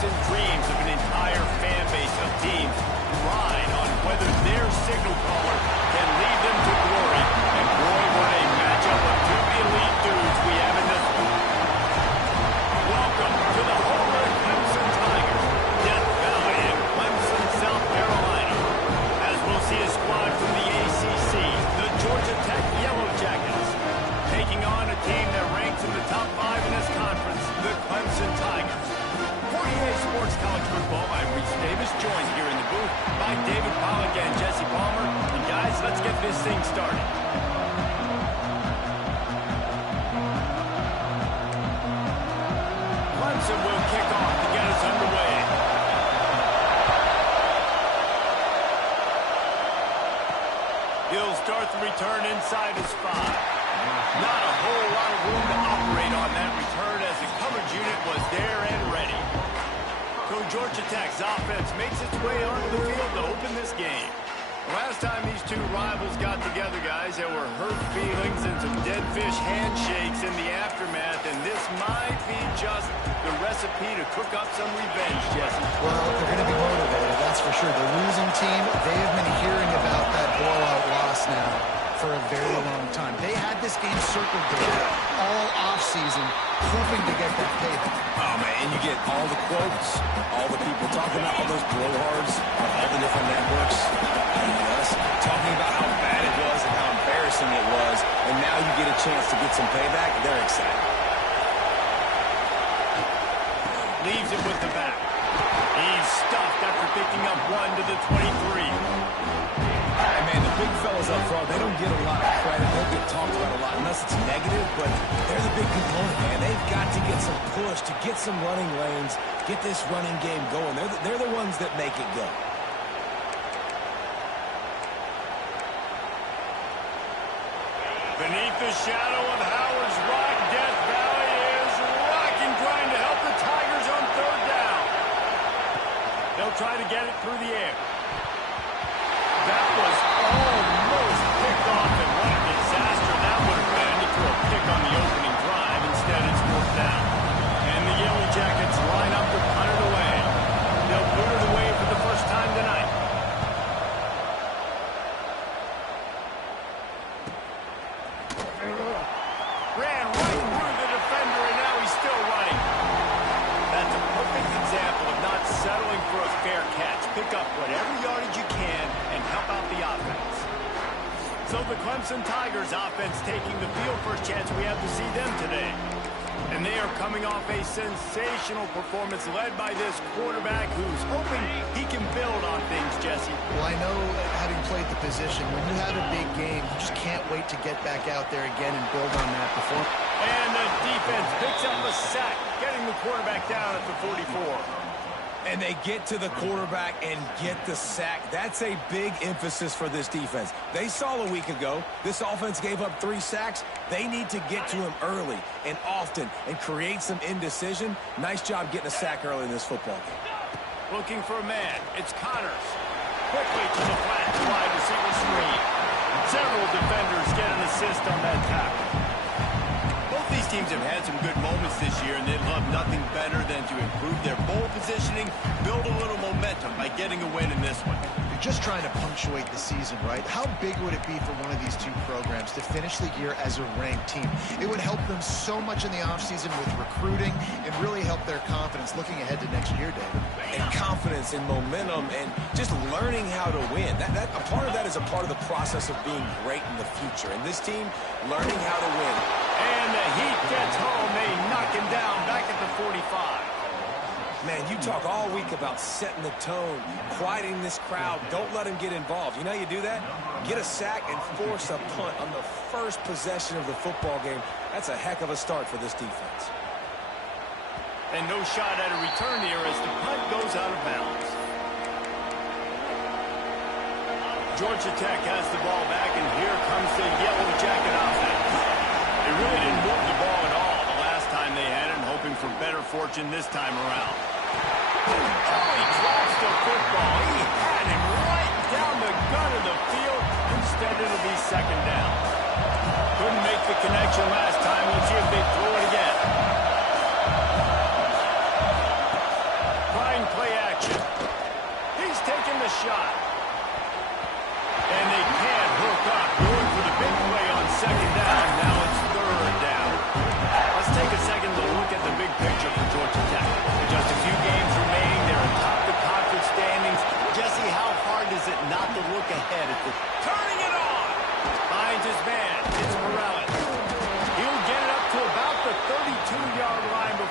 hopes and dreams of an entire fan base of teams ride on whether their signal caller can lead them to glory. And boy, what a matchup of two elite dudes we have in this one. Welcome to the home of the Clemson Tigers, Death Valley in Clemson, South Carolina. As we'll see a squad from the ACC, the Georgia Tech Yellow Jackets, taking on a team that ranks in the top 5 in this conference, the Clemson Tigers. For EA Sports College Football, I'm Reese Davis, joined here in the booth by David Pollack and Jesse Palmer. And guys, let's get this thing started. Clemson will kick off to get us underway. He'll start the return inside his 5. Not a whole lot of room to operate on that return as the coverage unit was there and ready. So Georgia Tech's offense makes its way onto the field to open this game. Last time these two rivals got together, guys, there were hurt feelings and some dead fish handshakes in the aftermath, and this might be just the recipe to cook up some revenge, Jesse. Well, they're going to be motivated, that's for sure. The losing team, they have been hearing about that blowout loss now for a very long time. They had this game circled there all offseason, hoping to get that payback. Oh, man, and you get all the quotes, all the people talking about all those blowhards on all the different networks, us talking about how bad it was and how embarrassing it was, and now you get a chance to get some payback, and they're excited. Leaves it with the back. He's stuffed after picking up 1 to the 23. And man, the big fellas up front, they don't get a lot of credit. They don't get talked about a lot unless it's negative, but they're the big component, man. They've got to get some push, to get some running lanes, get this running game going. They're the ones that make it go. Beneath the shadow of Howard's Rock, Death Valley is rocking, trying to help the Tigers on 3rd down. They'll try to get it through the air. That was almost picked off, and what a disaster that would have been to throw a pick on the opening drive. Instead, it's 4th down. And the Yellow Jackets line up to punt it away. They'll put it away for the first time tonight. Ran right through the defender, and now he's still running. That's a perfect example of not settling for a fair catch. Pick up whatever yardage you can and help out the offense. So the Clemson Tigers offense taking the field. First chance we have to see them today. And they are coming off a sensational performance led by this quarterback who's hoping he can build on things, Jesse. Well, I know, having played the position, when you have a big game, you just can't wait to get back out there again and build on that performance. And the defense picks up a sack, getting the quarterback down at the 44. And they get to the quarterback and get the sack. That's a big emphasis for this defense. They saw a week ago, this offense gave up 3 sacks. They need to get to him early and often and create some indecision. Nice job getting a sack early in this football game. Looking for a man. It's Connors. Quickly to the flat, wide receiver screen. Several defenders get an assist on that tackle. Both these teams have had some good moments this year, and they'd love nothing better than to improve their bowl positioning, build a little momentum by getting a win in this one. You're just trying to punctuate the season, right? How big would it be for one of these two programs to finish the year as a ranked team? It would help them so much in the offseason with recruiting and really help their confidence looking ahead to next year, David. And confidence and momentum and just learning how to win. A part of that is a part of the process of being great in the future. And this team, learning how to win. And the Heat gets home. They knock him down back at the 45. Man, you talk all week about setting the tone, quieting this crowd. Don't let him get involved. You know how you do that? Get a sack and force a punt on the first possession of the football game. That's a heck of a start for this defense. And no shot at a return here as the punt goes out of bounds. Georgia Tech has the ball back, and here comes the Yellow Jacket offense. They really didn't move the ball at all the last time they had it, hoping for better fortune this time around. Oh, he drops the football. He had him right down the gut of the field. Instead, it'll be 2nd down. Couldn't make the connection last time. Let's see if they throw it again.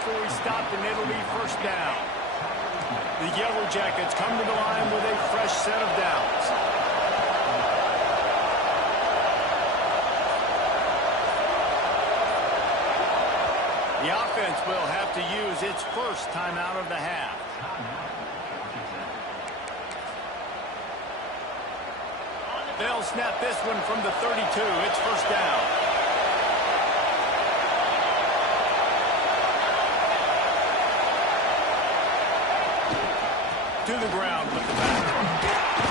before he stopped, and it'll be first down. The Yellow Jackets come to the line with a fresh set of downs. The offense will have to use its first timeout of the half. They'll snap this one from the 32. It's first down. To the ground with the back.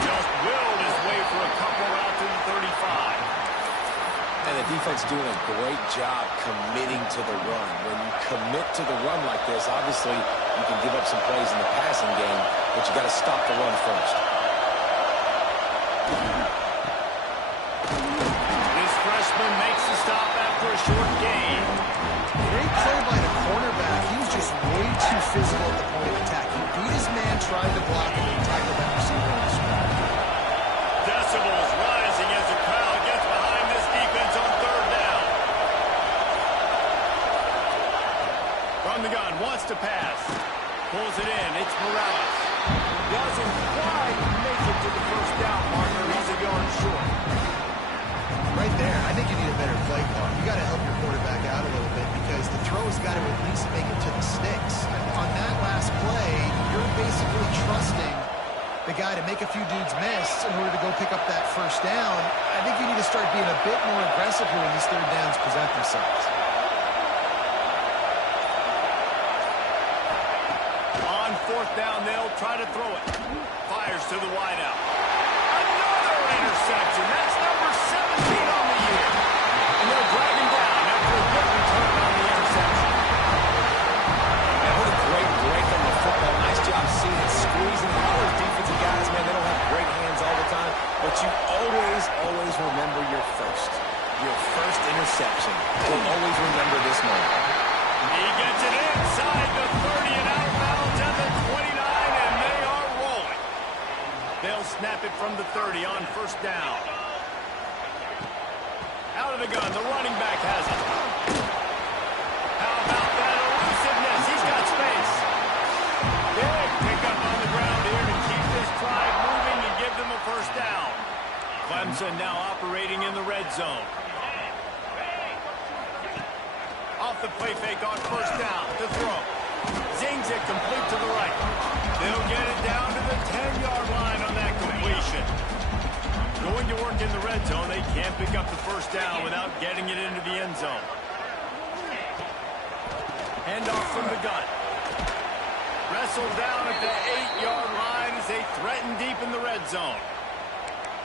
Just willed his way for a couple out to the 35. And the defense doing a great job committing to the run. When you commit to the run like this, obviously you can give up some plays in the passing game, but you got to stop the run first. This freshman makes the stop after a short gain. Great play by the cornerback. He was just way too physical at the point of attack. He beat his man, tried to block him, and tackled that receiver on the spot. Decibels rising as the crowd gets behind this defense on third down. From the gun, wants to pass. Pulls it in. It's Morales. Doesn't quite make it to the first down marker. He's a yard short. Right there, I think you need a better play call. You got to help your quarterback out a little bit because the throw has got to at least make it to the sticks. On that last play, you're basically trusting the guy to make a few dudes miss in order to go pick up that first down. I think you need to start being a bit more aggressive here when these third downs present themselves. On fourth down, they'll try to throw it. Fires to the wideout. Another interception. That's number 17 on the year. And they'll drag him down after a good return on the interception. And what a great break on the football. Nice job seeing it squeezing. All those defensive guys, man, they don't have great hands all the time, but you always remember your first interception. You'll always remember this moment. He gets it inside the 30 and out of bounds at the 29, and they are rolling. They'll snap it from the 30 on first down. Out of the gun, the running back has it. How about that elusiveness? He's got space. Big pickup on the ground here to keep this drive moving and give them a first down. Clemson now operating in the red zone. Off the play fake on first down to throw. Zings it complete to the right. They'll get it down to the 10-yard line on that completion. Going to work in the red zone, they can't pick up the first down without getting it into the end zone. Handoff from the gun. Wrestled down at the 8-yard line as they threaten deep in the red zone.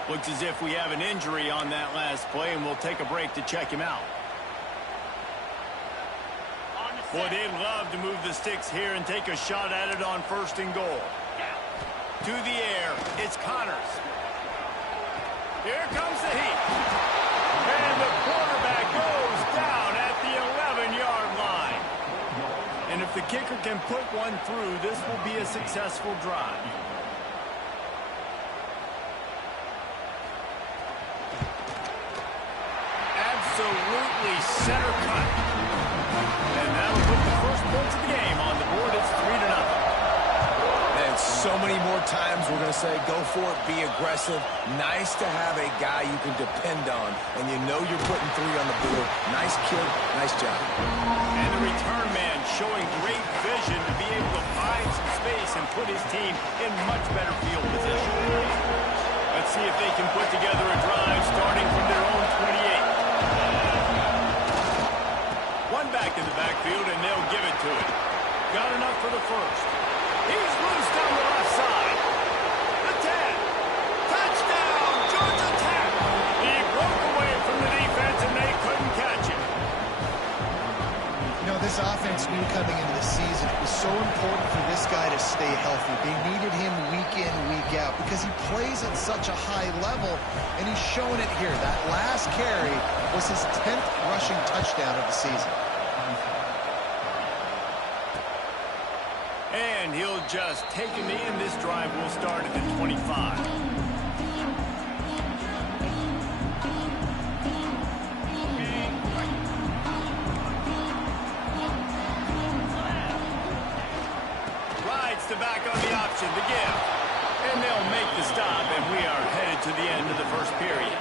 Looks as if we have an injury on that last play, and we'll take a break to check him out. Boy, they'd love to move the sticks here and take a shot at it on first and goal. To the air, it's Connors. Here comes the heat. And the quarterback goes down at the 11-yard line. And if the kicker can put one through, this will be a successful drive. Absolutely center cut. And that'll put the first points of the game on the board. It's 3-0. And so many more times we're going to say, go for it, be aggressive. Nice to have a guy you can depend on, and you know you're putting 3 on the board. Nice kid, nice job. And the return man showing great vision to be able to find some space and put his team in much better field position. Let's see if they can put together a drive starting from their own 28. One back in the backfield, and they'll give it to him. Got enough for the first. He's loose down the left side. The 10. Touchdown, Georgia Tech. He broke away from the defense, and they couldn't catch him. You know, this offense knew coming into the season it was so important for this guy to stay healthy. They needed him week in, week out because he plays at such a high level, and he's shown it here. That last carry was his 10th rushing touchdown of the season. And he'll just take him in. This drive will start at the 25. formation, the give. And they'll make the stop, and we are headed to the end of the first period.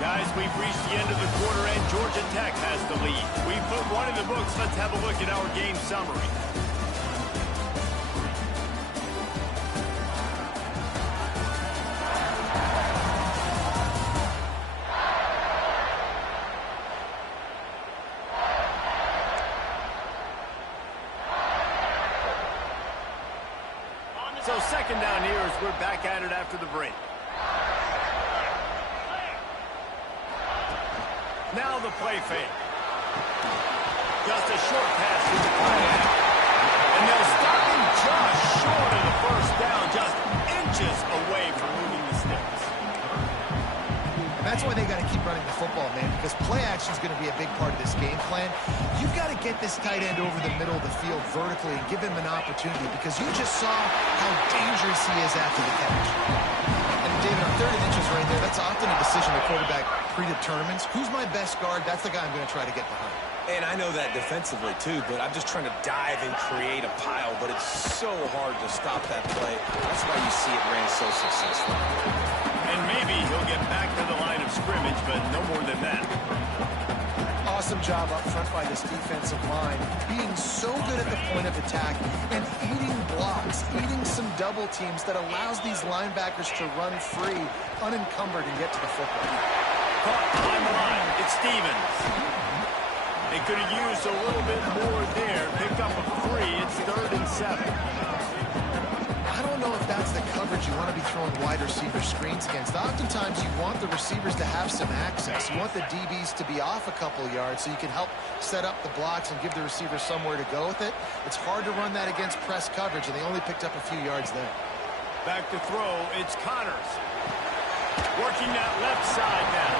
Guys, we've reached the end of the quarter, and Georgia Tech has the lead. We put one in the books. Let's have a look at our game summary. So second down here as we're back at it after the break. Now the play fake. Just a short pass to the tight end. And they'll stop him just short of the first down, just inches away from moving the sticks. And that's why they got to keep running the football, man, because play action is going to be a big part of this game plan. You've got to get this tight end over the middle of the field vertically and give him an opportunity, because you just saw how dangerous he is after the catch. And David, on 30 inches right there, that's often a decision the quarterback predetermines. Who's my best guard? That's the guy I'm going to try to get behind. And I know that defensively, too, but I'm just trying to dive and create a pile, but it's so hard to stop that play. That's why you see it ran so successful. And maybe he'll get back to the line of scrimmage, but no more than that. Awesome job up front by this defensive line, being so good at the point of attack and eating blocks, eating some double teams that allows these linebackers to run free, unencumbered, and get to the football. Caught behind the line. It's Stevens. They could have used a little bit more there. Picked up a free. It's 3rd and 7. I don't know if that's the coverage you want to be throwing wide receiver screens against. Oftentimes, you want the receivers to have some access. You want the DBs to be off a couple yards so you can help set up the blocks and give the receivers somewhere to go with it. It's hard to run that against press coverage, and they only picked up a few yards there. Back to throw. It's Connors. Working that left side now.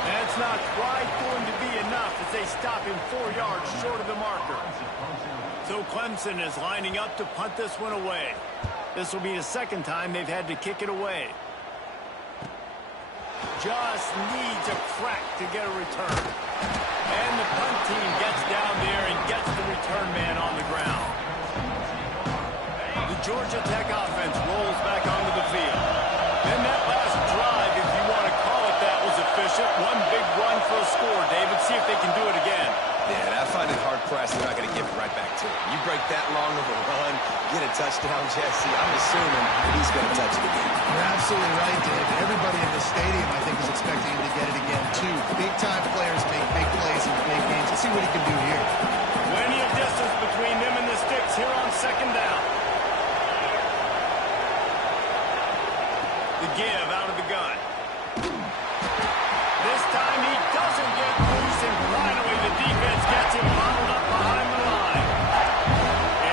That's not quite going to be enough as they stop him 4 yards short of the marker. So Clemson is lining up to punt this one away. This will be the second time they've had to kick it away. Just needs a crack to get a return. And the punt team gets down there and gets the return man on the ground. The Georgia Tech offense rolls back onto the field. And that last drive, if you want to call it that, was efficient. One big run for a score, David. See if they can do it again. Yeah, and I find it hard-pressed they're not going to give it right back to him. You break that long of a run, get a touchdown, Jesse, I'm assuming he's going to touch it again. You're absolutely right, Dave. Everybody in the stadium, I think, is expecting him to get it again, too. Big-time players make big plays in big games. Let's see what he can do here. Plenty of distance between them and the sticks here on second down. The give out of the gun. This time he doesn't get loose, and finally the defense gets him bottled up behind the line.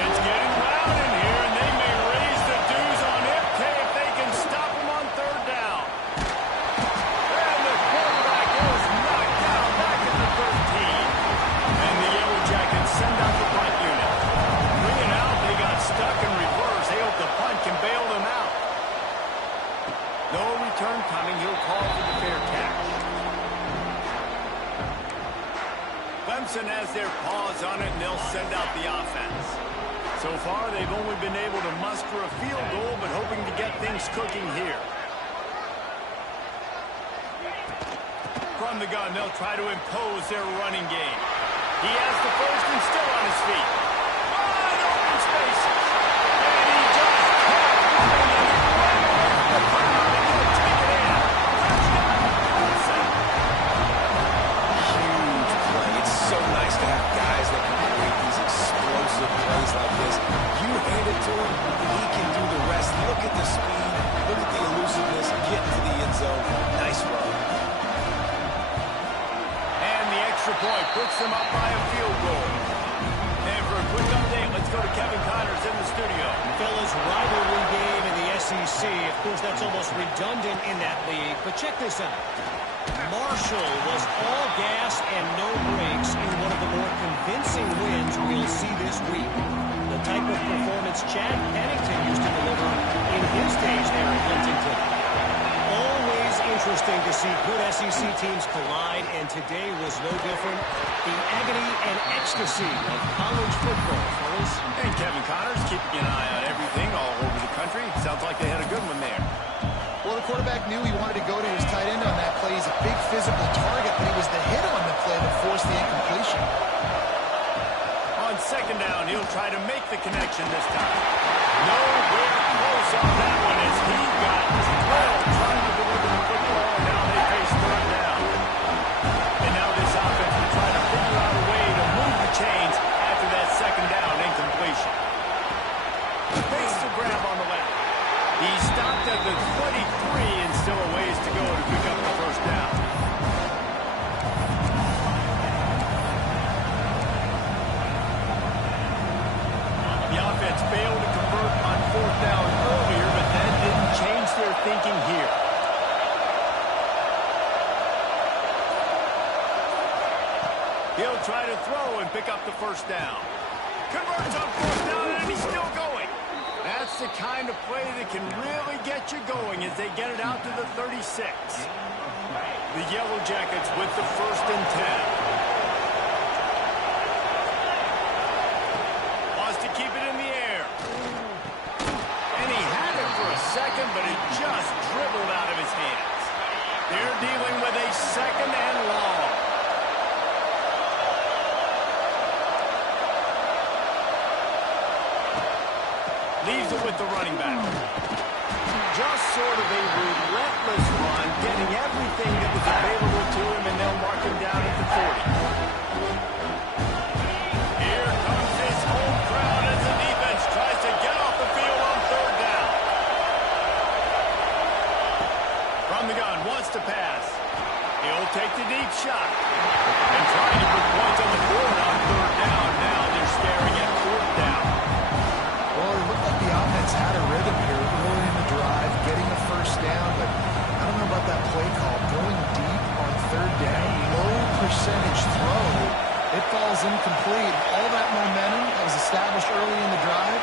It's getting loud in here, and they may raise the dues on MK if they can stop him on 3rd down. And the quarterback is knocked down back at the 13. And the Yellow Jackets send out the punt unit. Bring it out, they got stuck in reverse. They hope the punt can bail them out. No return coming. He'll call for the fair catch. Clemson has their paws on it, and they'll send out the offense. So far, they've only been able to muster a field goal, but hoping to get things cooking here. From the gun, they'll try to impose their running game. He has the first and still on his feet. Wide open spaces. And he just kept running, and he ran away from the crowd, and he'll take it in. Touchdown, Clemson. Huge play. It's so nice to have guys that can create these explosive plays like this. You hand it to him, he can do the rest. Look at the speed. Look at the elusiveness. Get to the end zone. Nice run. And the extra point puts them up by a field goal. And for a quick update, let's go to Kevin Connors in the studio. Fellas, rivalry game in the SEC. Of course, that's almost redundant in that league. But check this out. Marshall was all gas and no brakes in one of the more convincing wins we'll see this week. The type of performance Chad Pennington used to deliver in his days there in Huntington. Always interesting to see good SEC teams collide, and today was no different. The agony and ecstasy of college football, fellas. And Kevin Connors keeping an eye on everything all over the country. Sounds like they had a good one there. Well, the quarterback knew he wanted to go to his tight end on that play. He's a big physical target, but it was the hit on the play that forced the incompletion. On second down, he'll try to make the connection this time. Nowhere close on that one as he got 12 trying to deliver the football, and now they face third down. And now this offense will try to figure out a way to move the chains after that second down incompletion. Face the grab on the left. He stopped at the 23 and still a ways to go to pick up the first down. The offense failed to convert on fourth down earlier, but that didn't change their thinking here. He'll try to throw and pick up the first down. Converts on fourth down, and he's still going. That's the kind of play that can really get you going as they get it out to the 36. The Yellow Jackets with the 1st and 10. Wants to keep it in the air. And he had it for a second, but it just dribbled out of his hands. They're dealing with a second and long. Leaves it with the running back. Just sort of a relentless run, getting everything that was available to him, and they'll mark him down at the 40. Here comes his home crowd as the defense tries to get off the field on third down. From the gun, wants to pass. He'll take the deep shot. And trying to put points on the board on third down. Now they're staring at fourth down. Well, it looked like the offense had a rhythm here early in the drive, getting the first down, but I don't know about that play call. Going deep on third down, low percentage throw, it falls incomplete. All that momentum that was established early in the drive,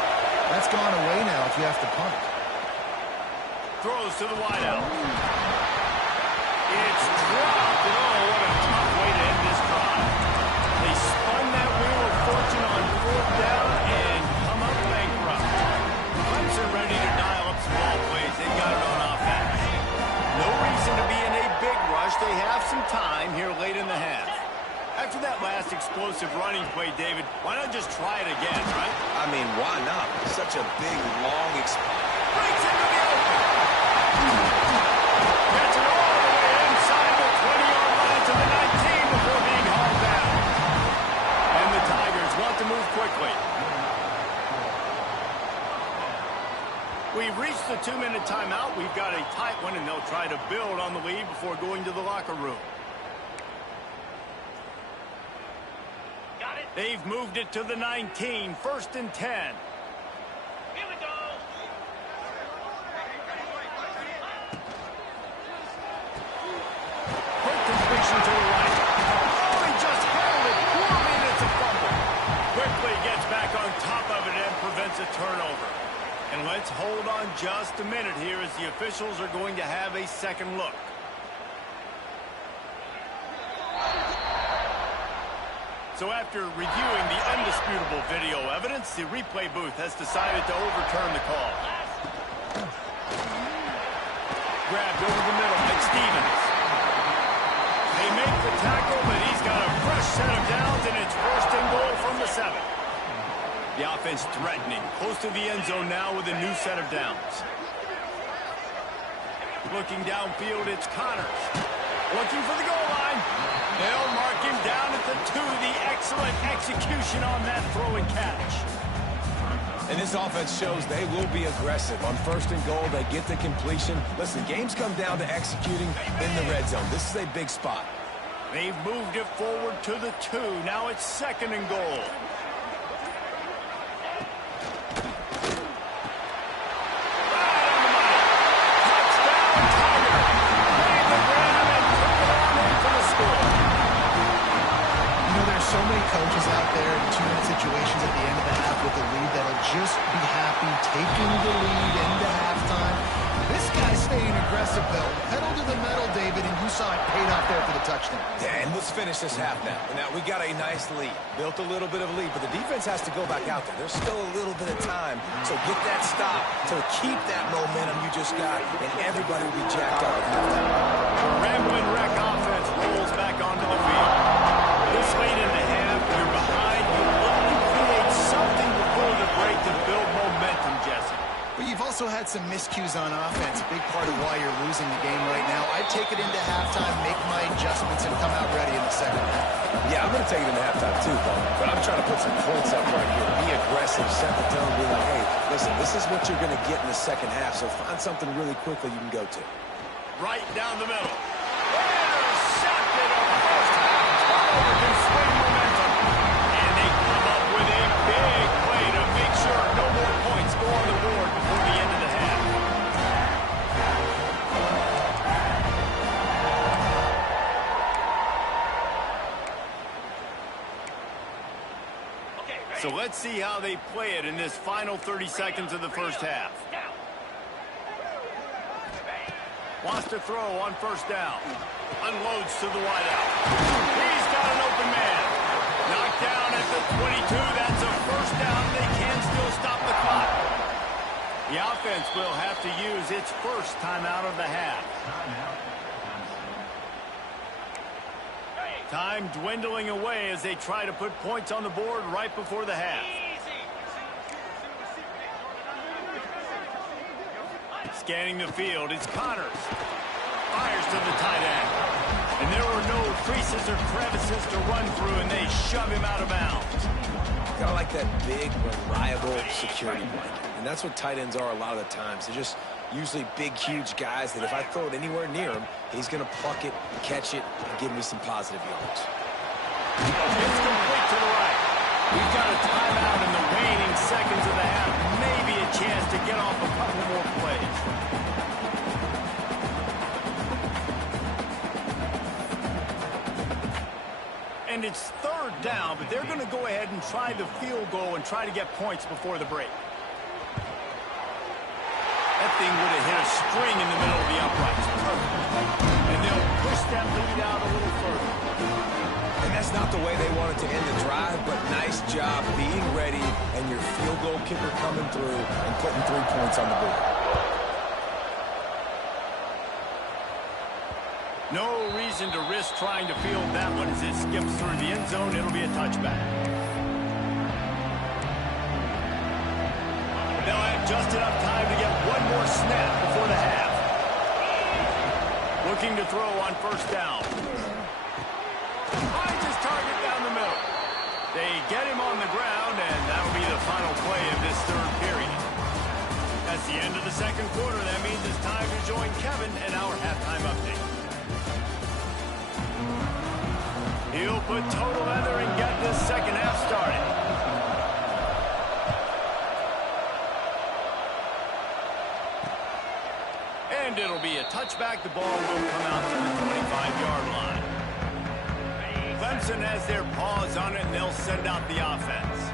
that's gone away now if you have to punt. Throws to the wideout. It's dropped. Oh, what a tough way to end this drive. They spun that wheel of fortune on fourth down and come up bankrupt. Clemson ready to dial up some ball plays. They've got it on offense. No reason to be in a big rush. They have some time here late in the half. After that last explosive running play, David, why not just try it again, right? I mean, why not? Such a big, long Breaks into the open. Gets it all the way inside the 20-yard line to the 19 before being hauled down. And the Tigers want to move quickly. We've reached the 2-minute timeout. We've got a tight one, and they'll try to build on the lead before going to the locker room. They've moved it to the 19, 1st and 10. Here we go. Quick completion to the right. Oh, he just held it poorly, and it's a fumble. Quickly gets back on top of it and prevents a turnover. And let's hold on just a minute here as the officials are going to have a second look. So after reviewing the undisputable video evidence, the replay booth has decided to overturn the call. Grabbed over the middle by Stevens. They make the tackle, but he's got a fresh set of downs, and it's 1st and goal from the 7. The offense threatening, close to the end zone now with a new set of downs. Looking downfield, it's Connors. Looking for the goal line. They'll mark him down at the 2. The excellent execution on that throw and catch. And this offense shows they will be aggressive. On 1st and goal, they get the completion. Listen, games come down to executing in the red zone. This is a big spot. They've moved it forward to the 2. Now it's 2nd and goal. Right on the money. Touchdown, Tiger. Made the grab and took it on taking the lead into halftime. This guy's staying aggressive, though. Pedal to the metal, David, and you saw it paid off there for the touchdown. Yeah, and let's finish this half now. Now, we got a nice lead. Built a little bit of a lead, but the defense has to go back out there. There's still a little bit of time. So get that stop to keep that momentum you just got, and everybody will be jacked up at halftime. The rambling wreck offense rolls back onto the field. This late in the half, you're behind. You look to create something before the break to build momentum, Jesse. But you've also had some miscues on offense, a big part of why you're losing the game right now. I'd take it into halftime, make my adjustments, and come out ready in the second half. Yeah, I'm going to take it into halftime too, but I'm trying to put some points up right here. Be aggressive, set the tone, be like, hey, listen, this is what you're going to get in the second half, so find something really quickly you can go to. Right down the middle. Intercepted on the first half. Turnover can swing momentum. And they come up with a big play to make sure no more points go on the board before the end of the half. So let's see how they play it in this final 30 seconds of the first half. Wants to throw on first down. Unloads to the wideout. He's got an open man. Knocked down at the 22. That's a first down. They can still stop the clock. The offense will have to use its first timeout of the half. Time dwindling away as they try to put points on the board right before the half. Scanning the field, it's Connors. Fires to the tight end. And there were no creases or crevices to run through, and they shove him out of bounds. Kind of like that big, reliable security blanket. And that's what tight ends are a lot of the times. They're just usually big, huge guys that if I throw it anywhere near him, he's going to pluck it, catch it, and give me some positive yards. It's complete to the right. We've got a timeout in the waning seconds of the half. Maybe a chance to get off a couple more plays. And it's third down, but they're going to go ahead and try the field goal and try to get points before the break. That thing would have hit a string in the middle of the uprights. And they'll push that lead out a little further. And that's not the way they wanted to end the drive, but nice job being ready and your field goal kicker coming through and putting 3 points on the board. No reason to risk trying to field that one as it skips through the end zone. It'll be a touchback. They'll have just enough time to get one more snap before the half. Looking to throw on first down. Finds his target down the middle. They get him on the ground, and that'll be the final play of this third period. That's the end of the second quarter. That means it's time to join Kevin and our halftime update. He'll put total leather and get this second half started. And it'll be a touchback. The ball will come out to the 25-yard line. Clemson has their paws on it, and they'll send out the offense.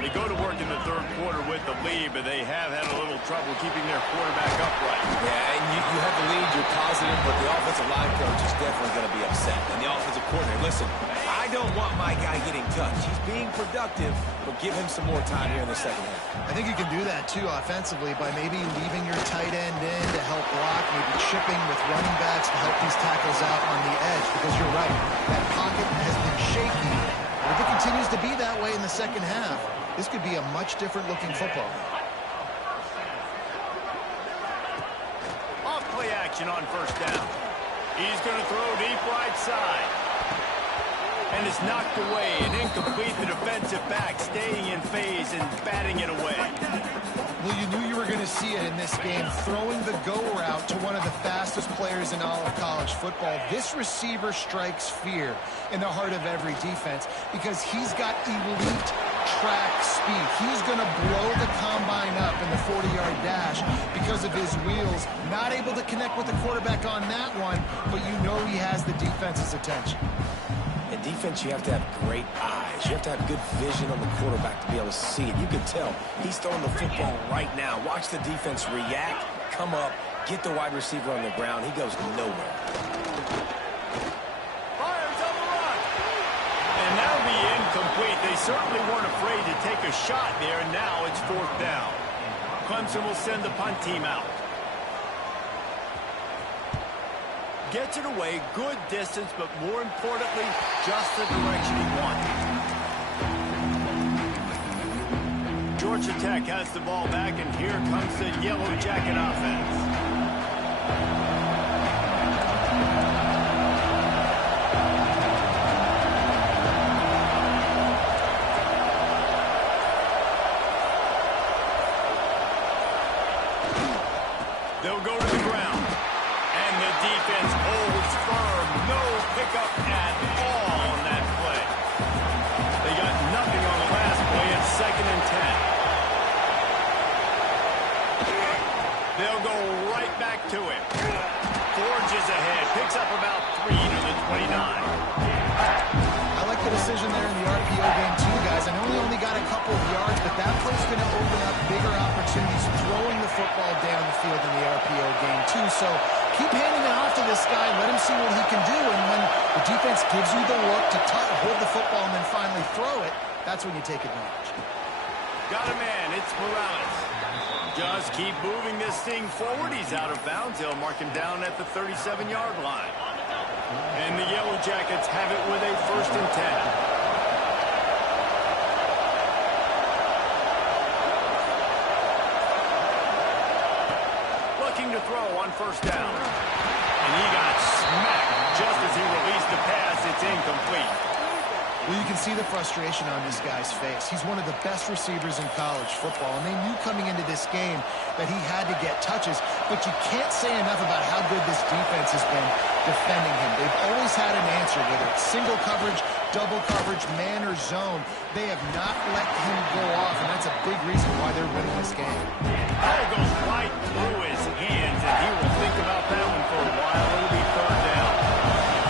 They go to work in the third quarter with the lead, but they have had a little trouble keeping their quarterback upright. Yeah, and you have the lead, you're positive, but the offensive line coach is definitely going to be upset. And the offensive coordinator, listen, I don't want my guy getting touched. He's being productive, but give him some more time here in the second half. I think you can do that, too, offensively, by maybe leaving your tight end in to help block, maybe chipping with running backs to help these tackles out on the edge, because you're right, that pocket has been shaky. And if it continues to be that way in the second half, this could be a much different-looking football. Off play action on first down. He's going to throw deep right side. And it's knocked away and incomplete. The defensive back staying in phase and batting it away. Well, you knew you were going to see it in this game, throwing the go route to one of the fastest players in all of college football. This receiver strikes fear in the heart of every defense because he's got elite track speed. He's going to blow the combine up in the 40-yard dash because of his wheels. Not able to connect with the quarterback on that one, but you know he has the defense's attention. In defense, you have to have great eyes. eyes. You have to have good vision on the quarterback to be able to see it. You can tell he's throwing the football right now. Watch the defense react, come up, get the wide receiver on the ground. He goes nowhere. Fires on the run. And that'll be incomplete. They certainly weren't afraid to take a shot there, and now it's 4th down. Clemson will send the punt team out. Gets it away, good distance, but more importantly, just the direction he wanted. Georgia Tech has the ball back, and here comes the Yellow Jacket offense. They'll go to the ground. And the defense holds firm. No pickup at all on that play. They got nothing on the last play. It's 2nd and 10. They'll go right back to him. Forges ahead. Picks up about 3 to the 29. I like the decision there in the RPO game too, guys. I know he only got a couple of yards, but that play's going to open up bigger opportunities throwing the football down the field in the RPO game too. So keep handing it off to this guy. Let him see what he can do. And when the defense gives you the look to hold the football and then finally throw it, that's when you take advantage. Got a man. It's Morales. Just keep moving this thing forward. He's out of bounds. They'll mark him down at the 37-yard line. And the Yellow Jackets have it with a 1st and 10. To throw on 1st down. And he got smacked just as he released the pass. It's incomplete. Well, you can see the frustration on this guy's face. He's one of the best receivers in college football, and they knew coming into this game that he had to get touches, but you can't say enough about how good this defense has been defending him. They've always had an answer, whether it's single coverage, double coverage, man or zone. They have not let him go off, and that's a big reason why they're winning this game. Ball goes right through his hands, and he will think about that one for a while. It'll be 3rd down.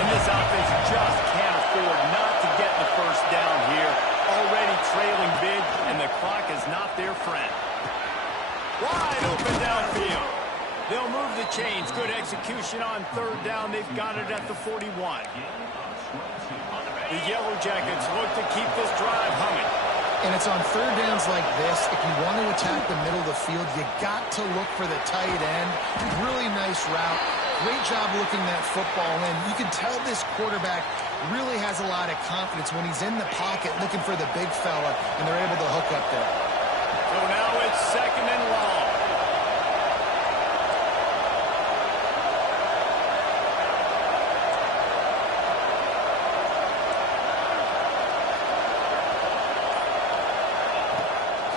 And this offense just can't afford not to get the 1st down here. Already trailing big, and the clock is not their friend. Wide open downfield. They'll move the chains. Good execution on 3rd down. They've got it at the 41. The Yellow Jackets look to keep this drive humming. And it's on 3rd downs like this. If you want to attack the middle of the field, you got to look for the tight end. Really nice route. Great job looking that football in. You can tell this quarterback really has a lot of confidence when he's in the pocket looking for the big fella, and they're able to hook up there. So now it's 2nd and long.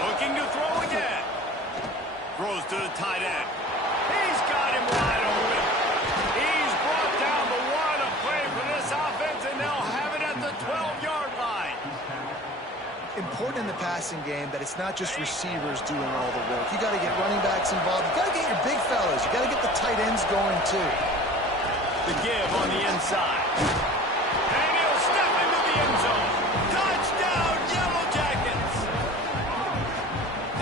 Looking to throw again. Throws to the tight end. He's got him wide open. He's brought down the one. A play for this offense, and they'll have it at the 12-yard line. Important in the passing game that it's not just receivers doing all the work. You got to get running backs involved. You got to get your big fellas. You got to get the tight ends going too. The give on the inside. And he'll step into the end zone. Touchdown, Yellow Jackets.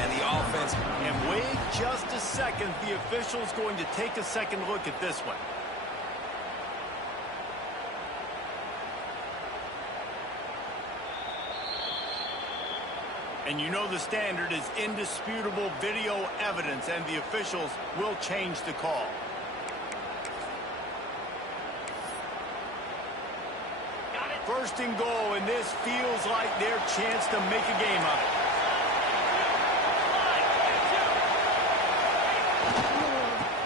And the offense. And wait just a second. The official's going to take a second look at this one. And you know the standard is indisputable video evidence, and the officials will change the call. First and goal, and this feels like their chance to make a game of it.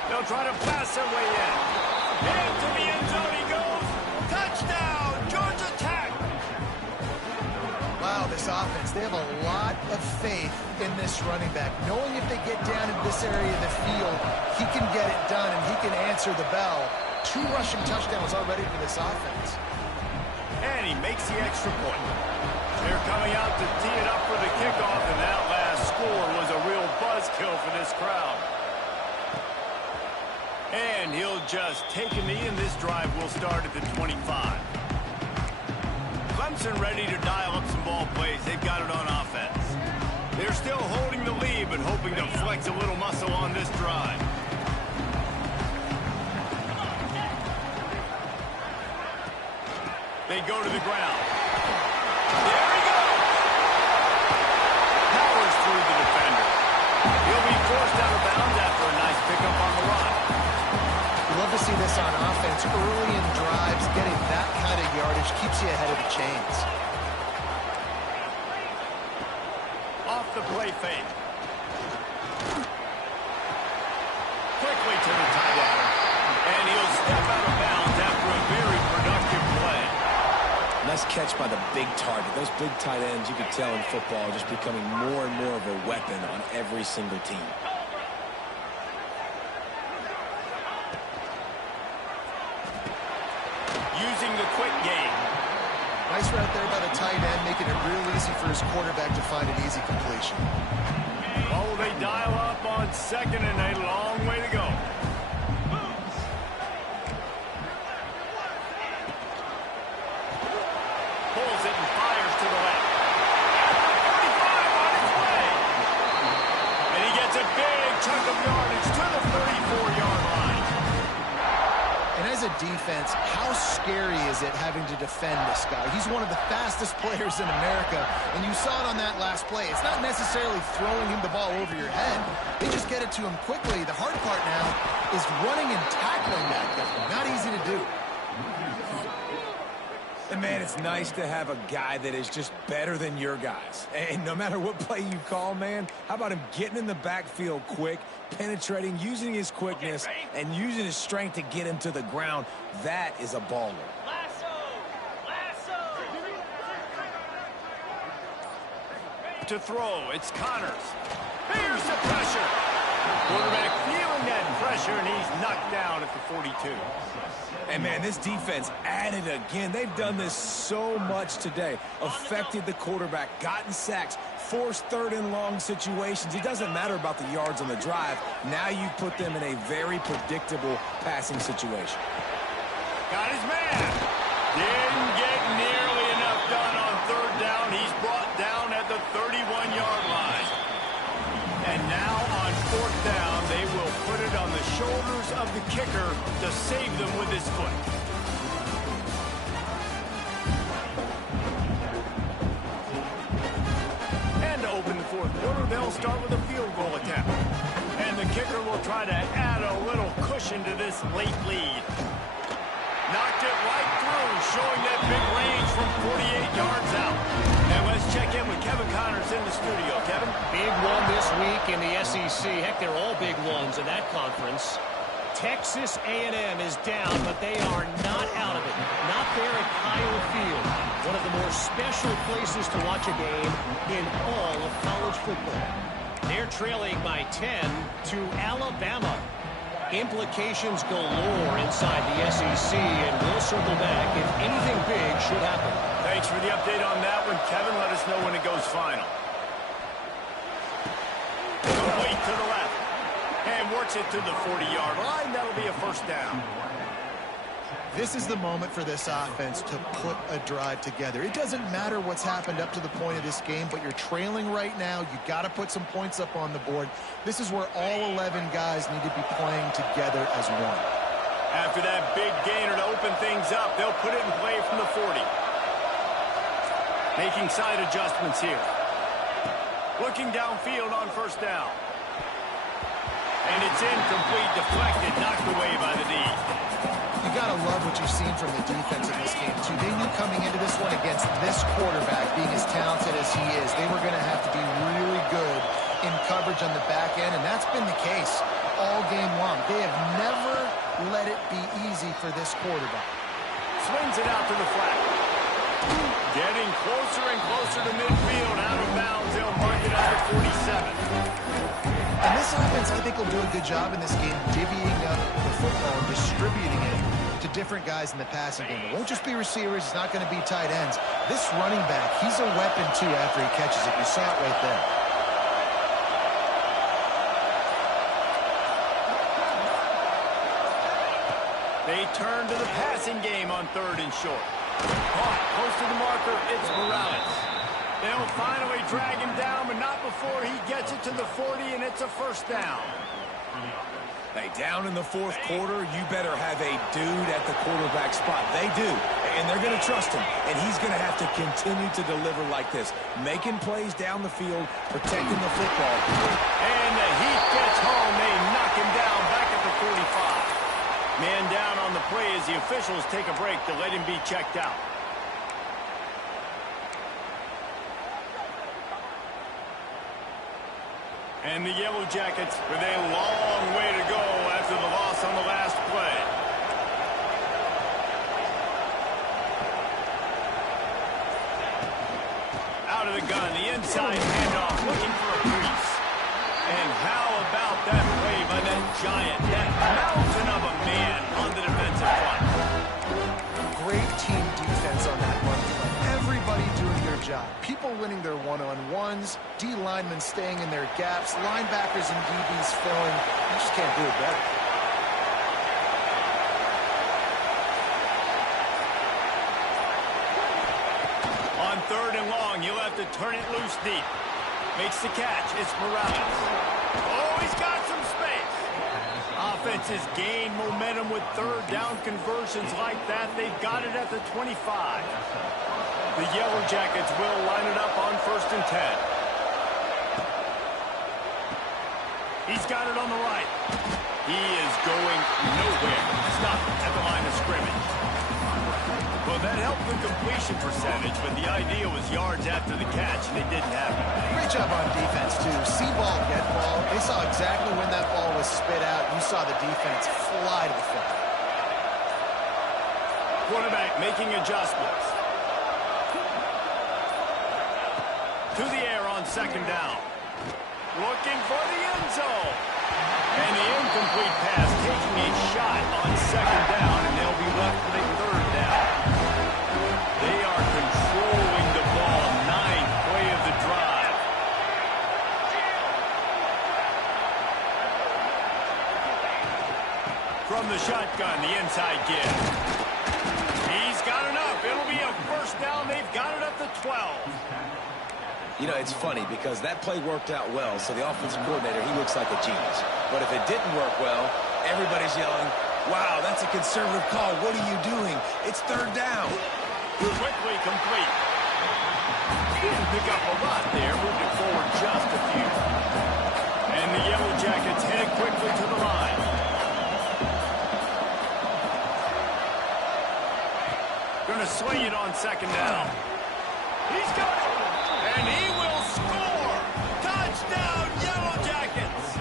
They'll try to pass their way in. Into the end zone he goes. Touchdown, Georgia Tech. Wow, this offense, they have a lot of faith in this running back. Knowing if they get down in this area of the field, he can get it done and he can answer the bell. 2 rushing touchdowns already for this offense. And he makes the extra point. They're coming out to tee it up for the kickoff, and that last score was a real buzzkill for this crowd. And he'll just take a knee, and this drive will start at the 25. Clemson ready to dial up some ball plays. They've got it on offense. They're still holding the lead, but hoping to flex a little muscle on this drive. They go to the ground. There he goes! Powers through the defender. He'll be forced out of bounds after a nice pickup on the run. You love to see this on offense. Early in drives, getting that kind of yardage keeps you ahead of the chains. Off the play fake. Quickly to the tight end. And he'll step out of bounds after a very productive play. Nice catch by the big target. Those big tight ends, you can tell in football, are just becoming more and more of a weapon on every single team. Using the quick game. Nice route there by the tight end, making it real easy for his quarterback to find an easy completion. Oh, they dial up on second and a long way to go. Pulls it and fires to the left. At the 45 on its way. And he gets a big chunk of yardage to the 34-yard line. And as a defense, how scary is it having to defend this guy? He's one of the fastest players in America, and you saw it on that last play. It's not necessarily throwing him the ball over your head. They just get it to him quickly. The hard part now is running and tackling that guy. Not easy to do. And, man, it's nice to have a guy that is just better than your guys. And no matter what play you call, man, how about him getting in the backfield quick, penetrating, using his quickness, and using his strength to get him to the ground? That is a baller. To throw, it's Connors. Here's the pressure. Quarterback feeling that pressure, and he's knocked down at the 42. And, man, this defense added again. They've done this so much today. Affected the quarterback, gotten sacks, forced third and long situations. It doesn't matter about the yards on the drive. Now you put them in a very predictable passing situation. Got his man. Didn't get nearly enough done on third down. He's brought down at the 31-yard line. And now on fourth down, they will put it on the shoulders of the kicker to save them with his foot. And to open the fourth quarter, they'll start with a field goal attempt. And the kicker will try to add a little cushion to this late lead. Knocked it right through, showing that big range from 48 yards out. And let's check in with Kevin Connors in the studio. Kevin? Big one this week in the SEC. Heck, they're all big ones in that conference. Texas A&M is down, but they are not out of it. Not there at Kyle Field. One of the more special places to watch a game in all of college football. They're trailing by 10 to Alabama. Implications galore inside the SEC, and we'll circle back if anything big should happen. Thanks for the update on that one, Kevin. Let us know when it goes final. Complete to the left. And works it to the 40-yard line. That'll be a first down. This is the moment for this offense to put a drive together. It doesn't matter what's happened up to the point of this game, but you're trailing right now. You got to put some points up on the board. This is where all 11 guys need to be playing together as one. After that big gainer to open things up, they'll put it in play from the 40. Making side adjustments here. Looking downfield on first down. And it's incomplete, deflected, knocked away by the D. You got to love what you've seen from the defense in this game, too. They knew coming into this one against this quarterback, being as talented as he is, they were going to have to be really good in coverage on the back end, and that's been the case all game long. They have never let it be easy for this quarterback. Swings it out to the flat. Getting closer and closer to midfield, out of bounds. They'll mark it out at 47. And this offense, I think, will do a good job in this game, divvying up the football and distributing it to different guys in the passing game. It won't just be receivers. It's not going to be tight ends. This running back, he's a weapon, too, after he catches it. You saw it right there. They turn to the passing game on third and short. Caught close to the marker. It's Morales. They'll finally drag him down, but not before he gets it to the 40, and it's a first down. Hey, down in the fourth quarter, you better have a dude at the quarterback spot. They do, and they're going to trust him, and he's going to have to continue to deliver like this, making plays down the field, protecting the football. And the heat gets home. They knock him down back at the 45. Man down on the play as the officials take a break to let him be checked out. And the Yellow Jackets with a long way to go after the loss on the last play. Out of the gun, the inside handoff, looking for a crease. And how about that play by that giant, that mountain of a man on the defensive front? Great team defense on that run play. Everybody doing their job. People winning their one-on-ones, D linemen staying in their gaps, linebackers and DBs filling. You just can't do it better. On 3rd and long, you'll have to turn it loose deep. Makes the catch. It's Morales. Oh, he's got some space. Offense has gained momentum with 3rd down conversions like that. They've got it at the 25. The Yellow Jackets will line it up on 1st and 10. He's got it on the right. He is going nowhere. Stop at the line of scrimmage. Well, that helped the completion percentage, but the idea was yards after the catch, and it didn't happen. Great job on defense, too. See ball, get ball. They saw exactly when that ball was spit out. You saw the defense fly to the football. Quarterback making adjustments. To the air on 2nd down. Looking for the end zone. And the incomplete pass taking a shot on 2nd down, and they'll be left with a 3rd down. They are controlling the ball. 9th play of the drive. From the shotgun, the inside give. He's got enough. It'll be a 1st down. They've got it up to 12. You know, it's funny because that play worked out well, so the offensive coordinator, he looks like a genius. But if it didn't work well, everybody's yelling, wow, that's a conservative call. What are you doing? It's 3rd down. Quickly complete. Didn't pick up a lot there, moved it forward just a few. And the Yellow Jackets head quickly to the line. Gonna swing it on 2nd down. He's got it. And he will score. Touchdown, Yellow Jackets.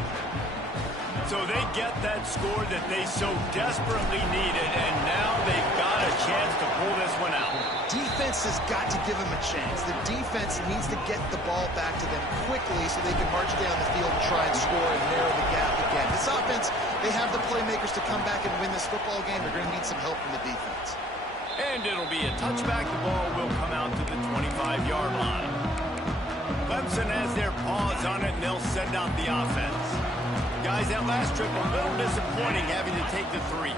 So they get that score that they so desperately needed, and now they've got a chance to pull this one out. Defense has got to give them a chance. The defense needs to get the ball back to them quickly so they can march down the field and try and score and narrow the gap again. This offense, they have the playmakers to come back and win this football game. They're going to need some help from the defense. And it'll be a touchback. The ball will come out to the 25-yard line. Clemson has their paws on it, and they'll send out the offense. Guys, that last trip, a little disappointing having to take the 3.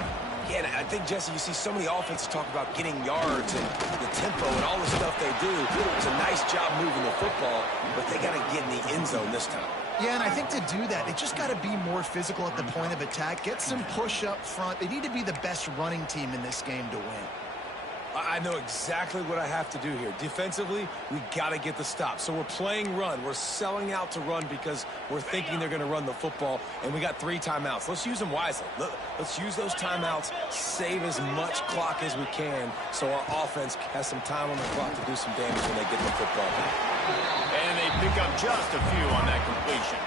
Yeah, and I think, Jesse, you see so many offenses talk about getting yards and the tempo and all the stuff they do. It's a nice job moving the football, but they got to get in the end zone this time. Yeah, and I think to do that, they just got to be more physical at the point of attack. Get some push up front. They need to be the best running team in this game to win. I know exactly what I have to do here. Defensively, we got to get the stop. So we're playing run. We're selling out to run because we're thinking they're going to run the football, and we got 3 timeouts. Let's use them wisely. Let's use those timeouts, save as much clock as we can so our offense has some time on the clock to do some damage when they get the football back. And they pick up just a few on that completion.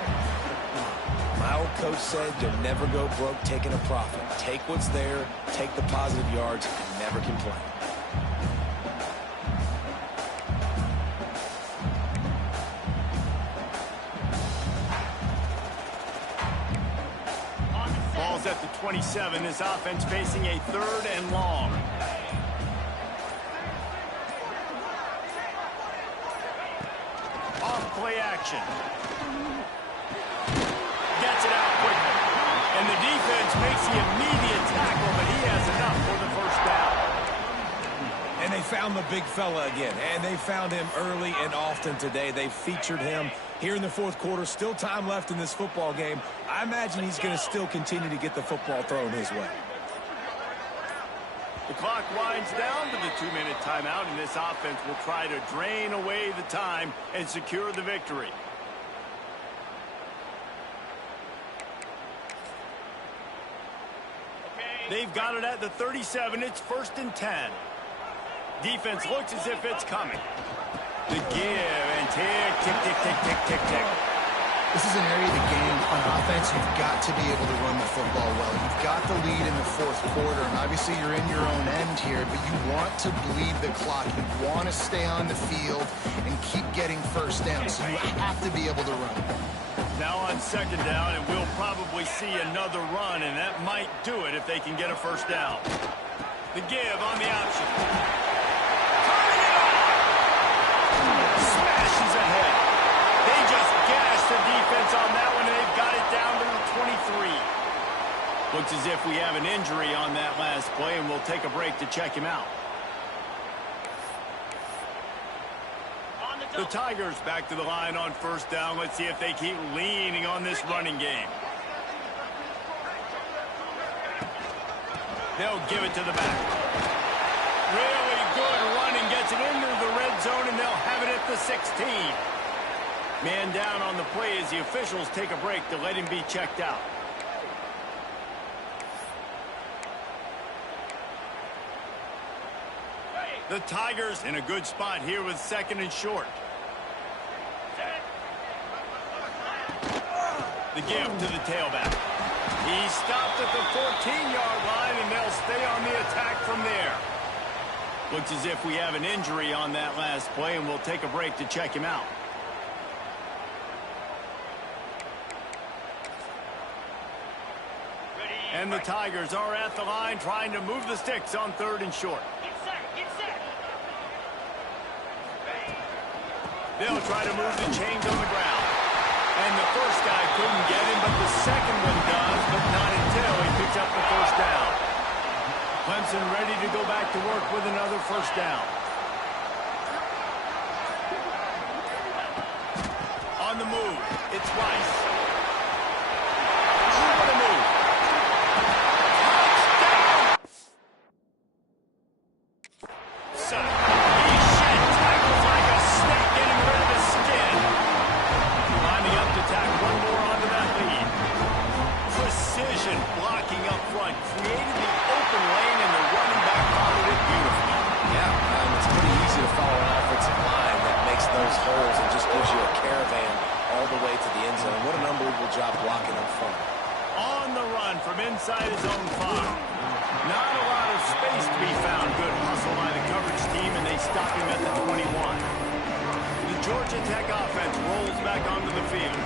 My old coach said you'll never go broke taking a profit. Take what's there, take the positive yards, and never complain. Ball's at the 27. This offense facing a 3rd and long. Off play action. Gets it out quickly. And the defense makes the immediate tackle, but he has enough for the 1st down. And They found the big fella again, and they found him early and often today. They featured him here in the fourth quarter. Still time left in this football game. I imagine he's going to still continue to get the football thrown his way. The clock winds down to the 2-minute timeout, and this offense will try to drain away the time and secure the victory. They've got it at the 37. It's 1st and 10. Defense looks as if it's coming. The give and tick, tick, tick, tick, tick, tick, tick. This is an area of the game on offense you've got to be able to run the football well. You've got the lead in the fourth quarter, and obviously you're in your own end here, but you want to bleed the clock. You want to stay on the field and keep getting first down, so you have to be able to run. Now on 2nd down, and we'll probably see another run, and that might do it if they can get a first down. The give on the option. Turning it on! Smashes ahead. They just gashed the defense on that one, and they've got it down to the 23. Looks as if we have an injury on that last play, and we'll take a break to check him out. The Tigers back to the line on 1st down. Let's see if they keep leaning on this running game. They'll give it to the back. Really good running, gets it into the red zone, and they'll have it at the 16. Man down on the play as the officials take a break to let him be checked out. The Tigers in a good spot here with 2nd and short. The give to the tailback. He stopped at the 14-yard line, and they'll stay on the attack from there. Looks as if we have an injury on that last play, and we'll take a break to check him out. And the Tigers are at the line trying to move the sticks on 3rd and short. They'll try to move the chains on the ground. And the first guy couldn't get him, but the second one does, but not until he picks up the first down. Clemson ready to go back to work with another first down. On the move, it's Rice. What a move. Touchdown! Son, he shed tackles like a snake getting rid of his skin. Lining up to tack one more onto that lead. Precision blocking up front. Created the open lane, and the running back followed it beautifully. Yeah, it's pretty easy to follow an offensive line that makes those holes and just gives you a caravan all the way to the end zone. What an unbelievable job blocking up front. On the run from inside his own 5. Not a lot of space to be found. Good hustle by the coverage team, and they stop him at the 21. The Georgia Tech offense rolls back onto the field.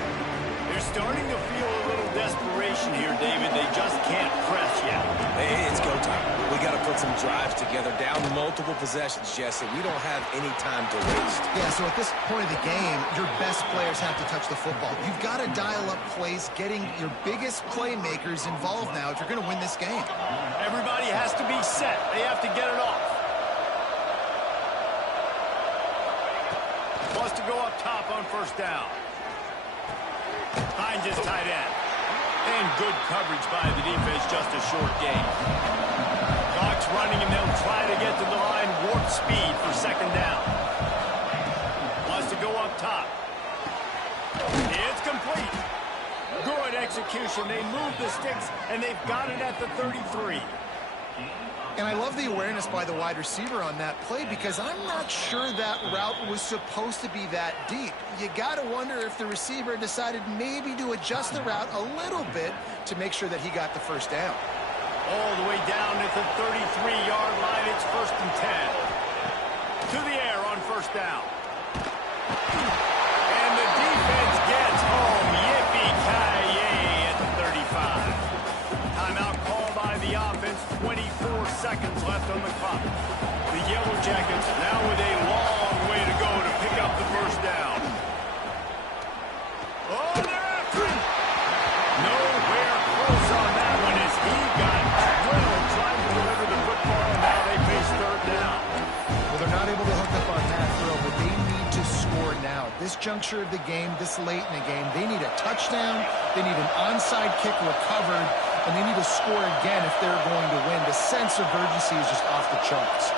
They're starting to feel a little desperation here, David. They just can't press yet. Hey, it's go time. We got to put some drives together, down multiple possessions, Jesse. We don't have any time to waste. Yeah, so at this point of the game, your best players have to touch the football. You've got to dial up plays, getting your biggest playmakers involved now if you're going to win this game. Everybody has to be set. They have to get it off. Wants to go up top on 1st down. Finds his tight end. And good coverage by the defense, just a short gain. Clock's running, and they'll try to get to the line. Warp speed for 2nd down. Wants to go up top. It's complete. Good execution. They move the sticks, and they've got it at the 33. And I love the awareness by the wide receiver on that play because I'm not sure that route was supposed to be that deep. You got to wonder if the receiver decided maybe to adjust the route a little bit to make sure that he got the first down. All the way down at the 33-yard line. It's 1st and 10. To the air on 1st down. And the defense gets home. Yippee-ki-yay at the 35. Timeout called by the offense. 24 seconds left on the clock. The Yellow Jackets now with a long way to go to pick up the first down. Oh, they're after him. Nowhere close on that one as he got drilled trying to deliver the football. Now they face this juncture of the game, this late in the game, they need a touchdown, they need an onside kick recovered, and they need to score again if they're going to win. The sense of urgency is just off the charts.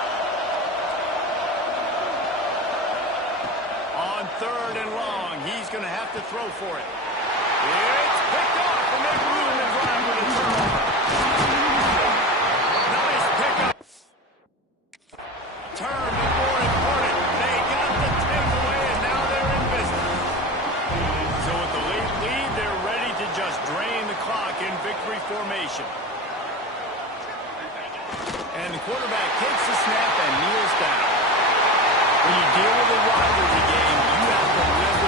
On 3rd and long, he's going to have to throw for it. It's picked off, and they ruin the drive with a turnover. Nice pickup. Turn, but more important, they got the takeaway, and now they're in business. So with the late lead, they're ready to just drain the clock in victory formation. And the quarterback takes the snap and kneels down. When you deal with a rivalry game, you have to live